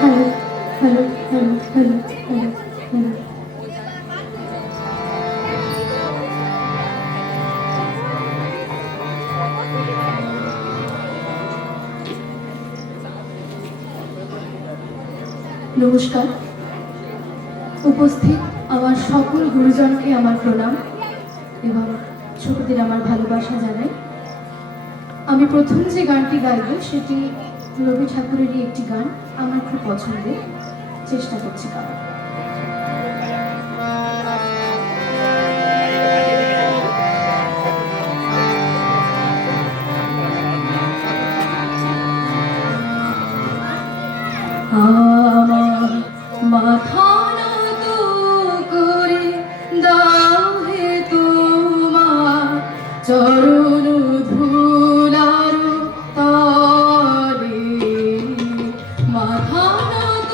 Hello hello hello hello hello hello. নমস্কার। উপস্থিত আমার সকল গুরুজনকে আমার প্রণাম এবং ছোটদের আমার ভালোবাসা জানাই। আমি প্রথম যে গানটি গাইব সেটি রবি ঠাকুরেরই একটি গান, আমার খুব পছন্দের, চেষ্টা করছি গাওয়ার। আমার মাথা নত করে দাও হে তোমার চরণ ধুলার তলে, মাথা নত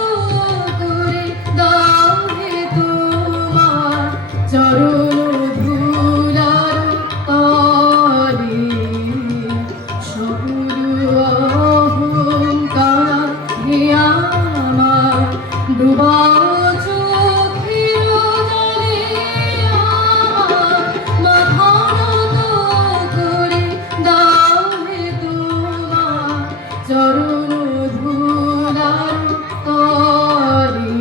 করে দাও হে তোমার চরণ ধুলার তলে, সগুরু অহংকার হে আমার ডুবা চোখের জলে, আমার মাথা নত করে দাও হে তোমার চরণ ধুলার তলে।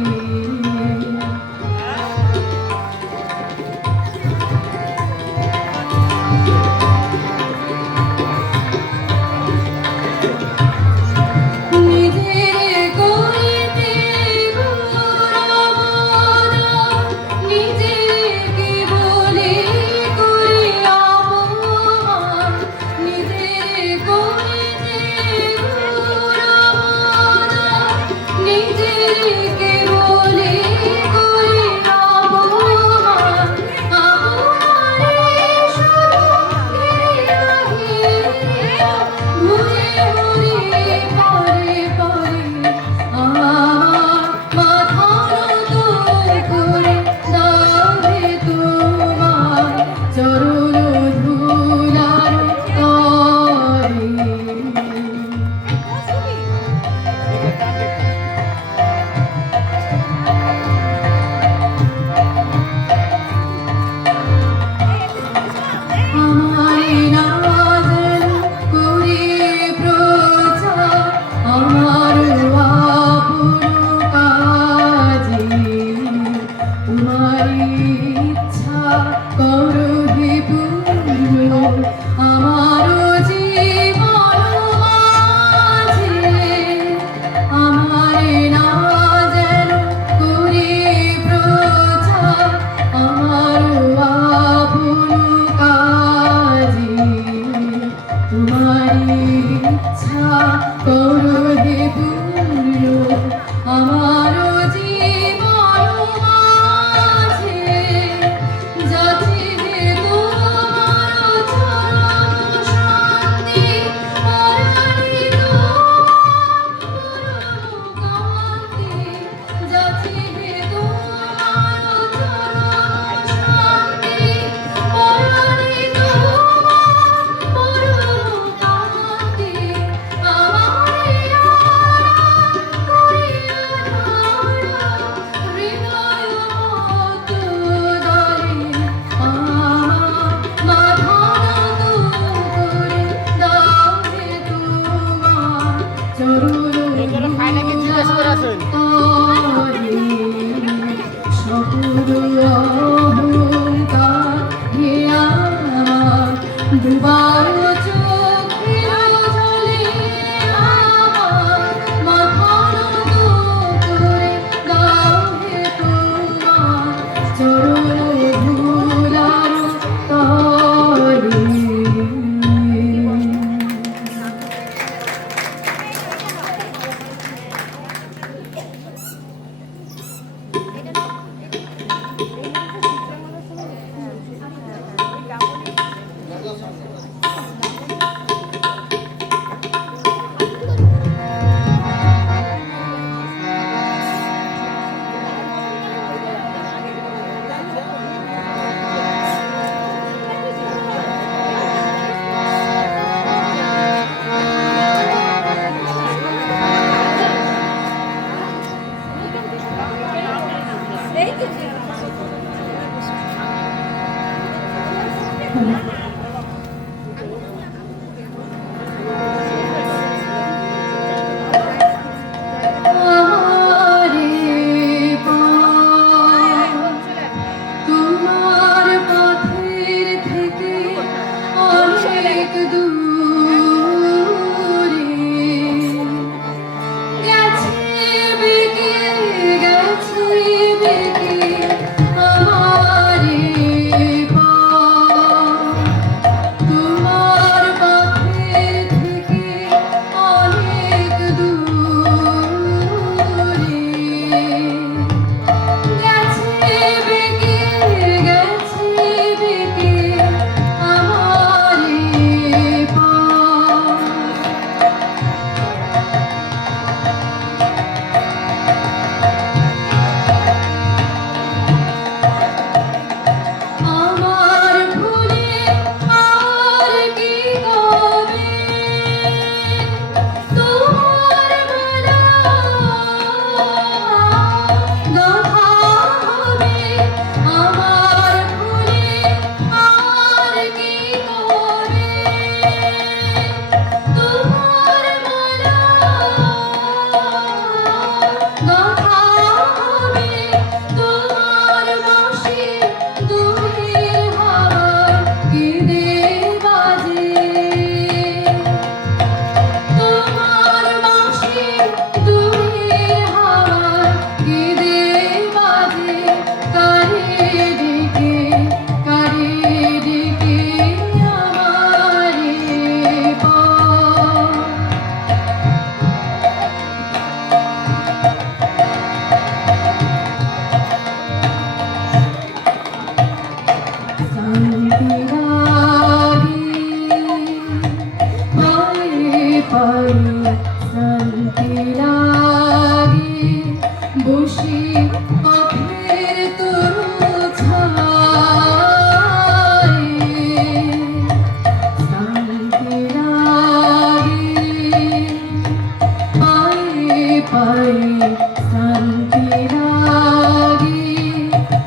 পায়ে শান্তি লাগে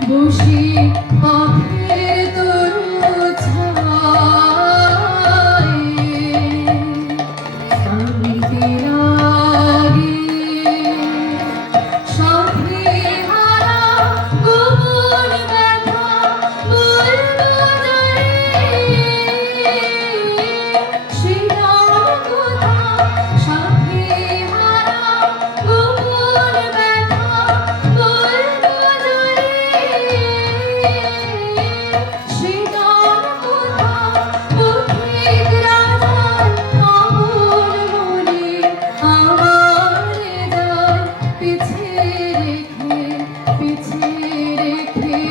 বসি পথের তরু ছায়ে শান্তি লাগে সাথে হারা গোপন ব্যথা বলবো যারে শ্রীরাম কথা সাথে হারা গোপন ব্যথা বলবো যারে শ্রীরাম কথা পথিক রাজার অমর মনে আমার হৃদয় পিছে রেখে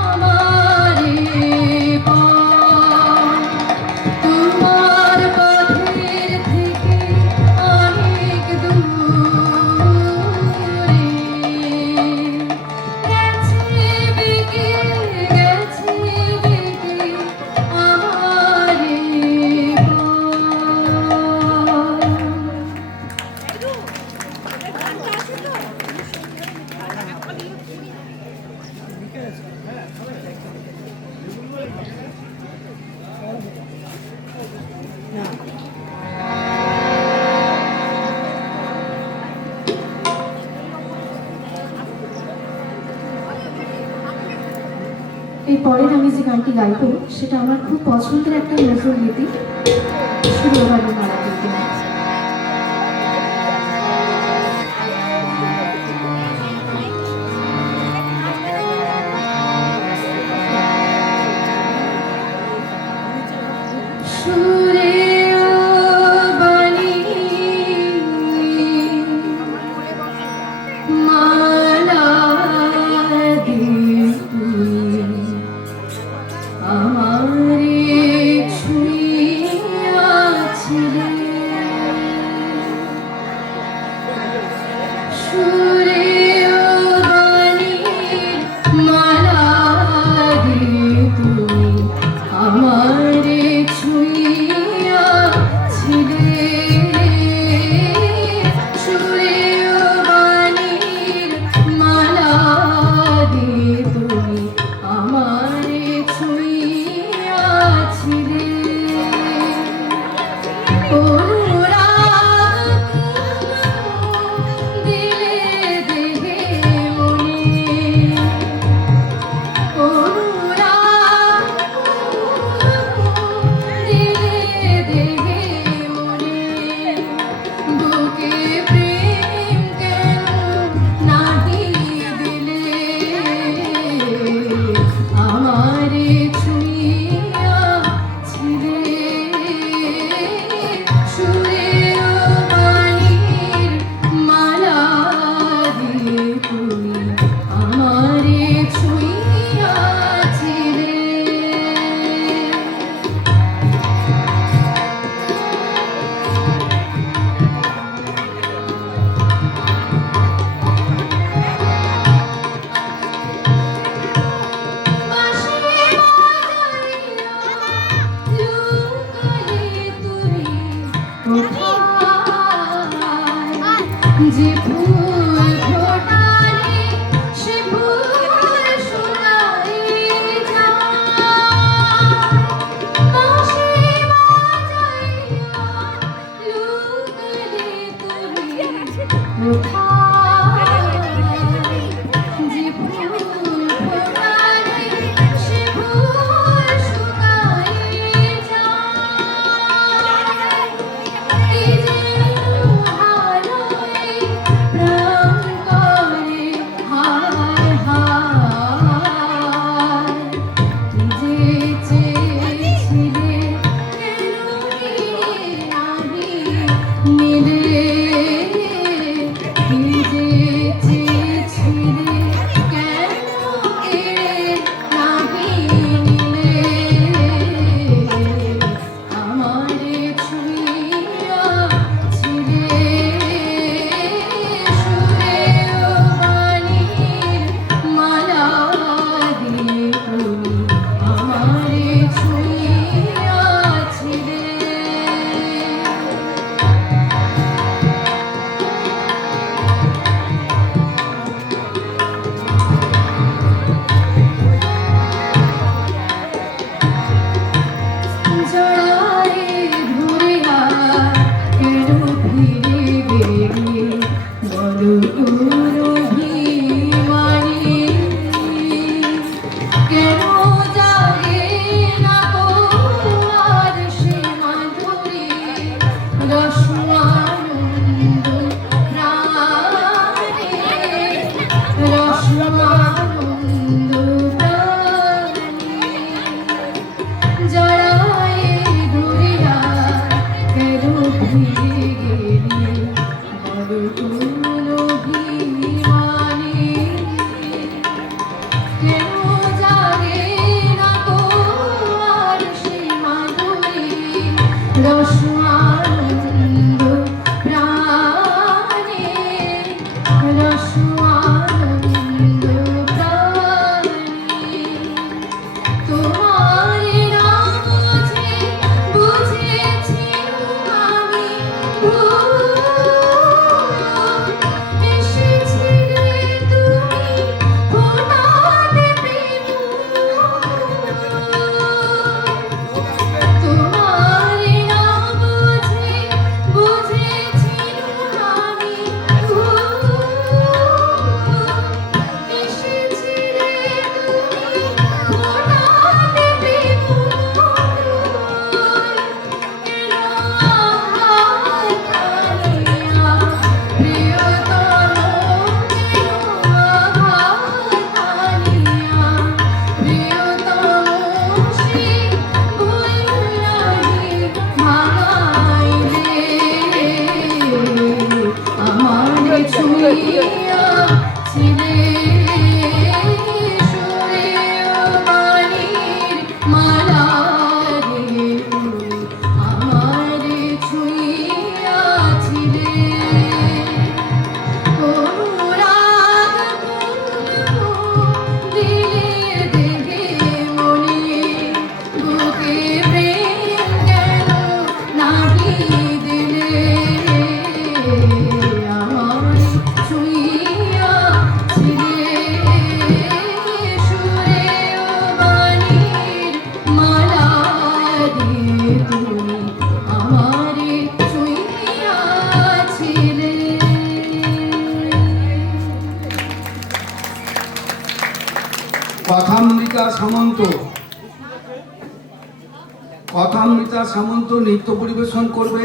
আমারে পার তোমার পথের থেকে অনেক দূরে গেছে বেঁকে আমারে পার এরপরের আমি যে গানটি গাইব সেটা আমার খুব পছন্দের একটা নজরুল গীতি সুরবাণী মালা গীতি। সুরে বাণী মালা আমারে ছুঁয়াছিলে সুরে বাণীর মালা তুমি আমারে ছুঁয়াছিলে সুরে বাণীর মালা তুমি আমারে ছুঁয়াছিলে অনুরাগ দিলে দেহে মনে অনুরাগ দিলে দেহে মনে বুকে প্রেম কেন নাহি দিলে আমারে ছুঁয়াছিলে সুরে বাণীর মালা দিয়ে তুমি আমারে ছুঁয়াছিলে বাঁশি বাজাইয়া লুকালে তুমি কোথায় যে ফুল ফোটালে সে ফুল শোনাই যায় বাঁশি বাজাইয়া লুকালে তুমি কোথায় যে ফুল ফোটালে সে ফুল শুকাই যায় এই যে হারাই প্রাণ করে হায় হায় যে চেয়েছিলে কেন নাহি মিলে কথামৃতা সামন্ত কথামৃতা সামন্ত নৃত্য পরিবেশন করবে।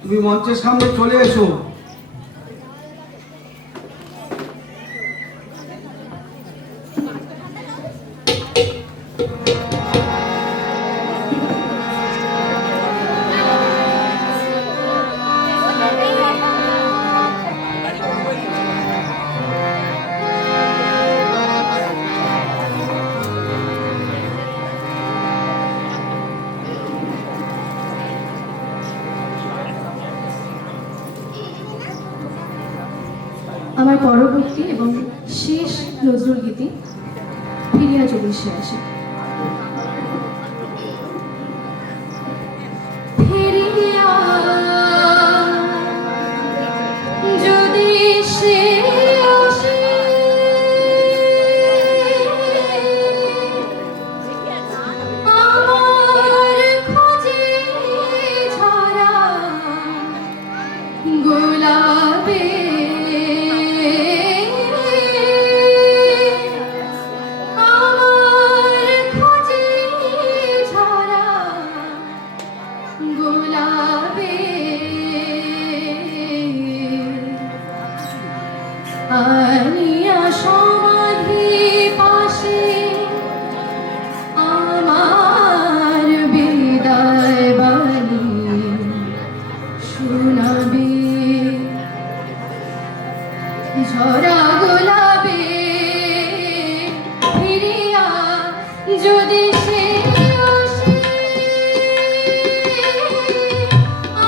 তুমি মঞ্চের সামনে চলে এসো। আমার পরবর্তী এবং শেষ নজরুল গীতি ফিরিয়া যদি সে আসে। ফিরিয়া যদি সে আসে, আমার খোঁজে ঝরা গোলাপে আনিয়া সমাধি পাশে আমার বিদায় বাণী শোনাবে। ঝরা গোলাপে ফিরিয়া যদি সে আসে,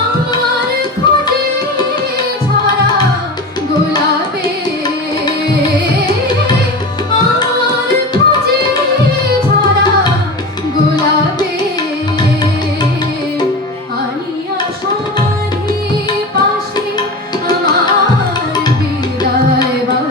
আমার খোঁজে ঝরা গোলাপে, আমার খোঁজে ঝরা গোলাপে আনিয়া সমাধি পাশে আমার বিদায় বাণী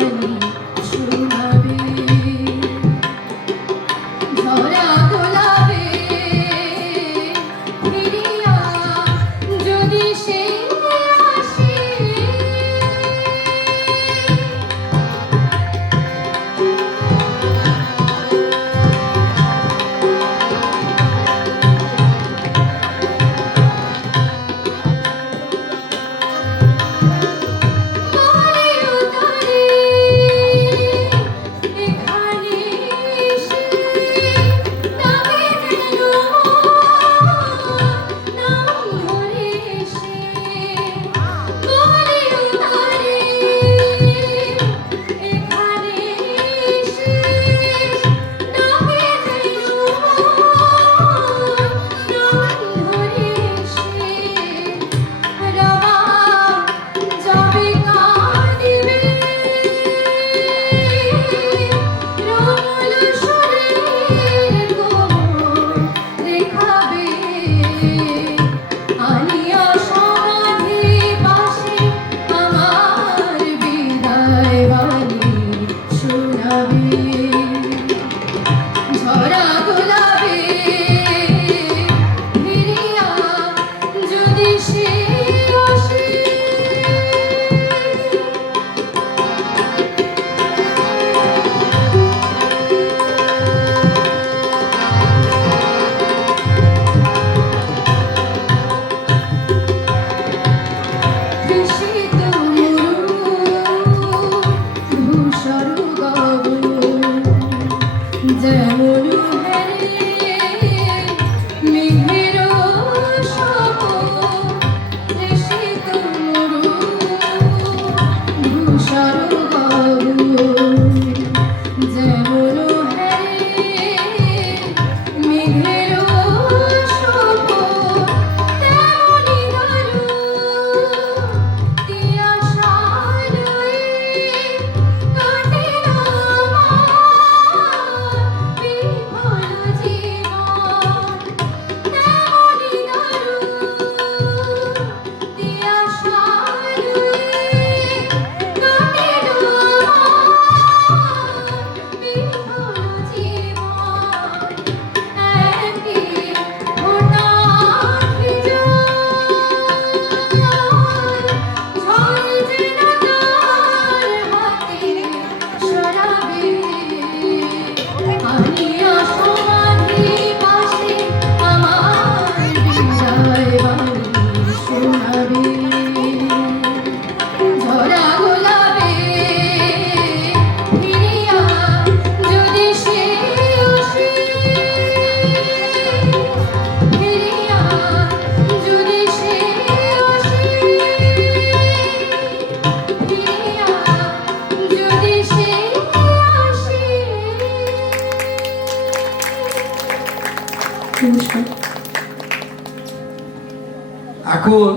এখন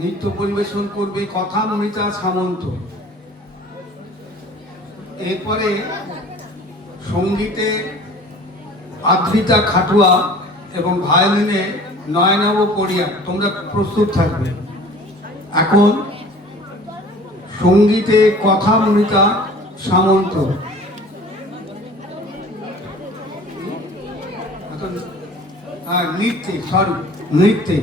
নৃত্য পরিবেশন করবে কথা মনিতা সামন্ত। এরপরে সঙ্গীতে আদ্রিতা খাটুয়া এবং ভায়োলিনে নয়নাভ পড়িয়া। তোমরা প্রস্তুত থাকবে। এখন সঙ্গীতে কথা মনিতা সামন্ত। হ্যাঁ, নৃত্যে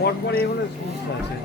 পরপর এগুলো সমস্যা আছে।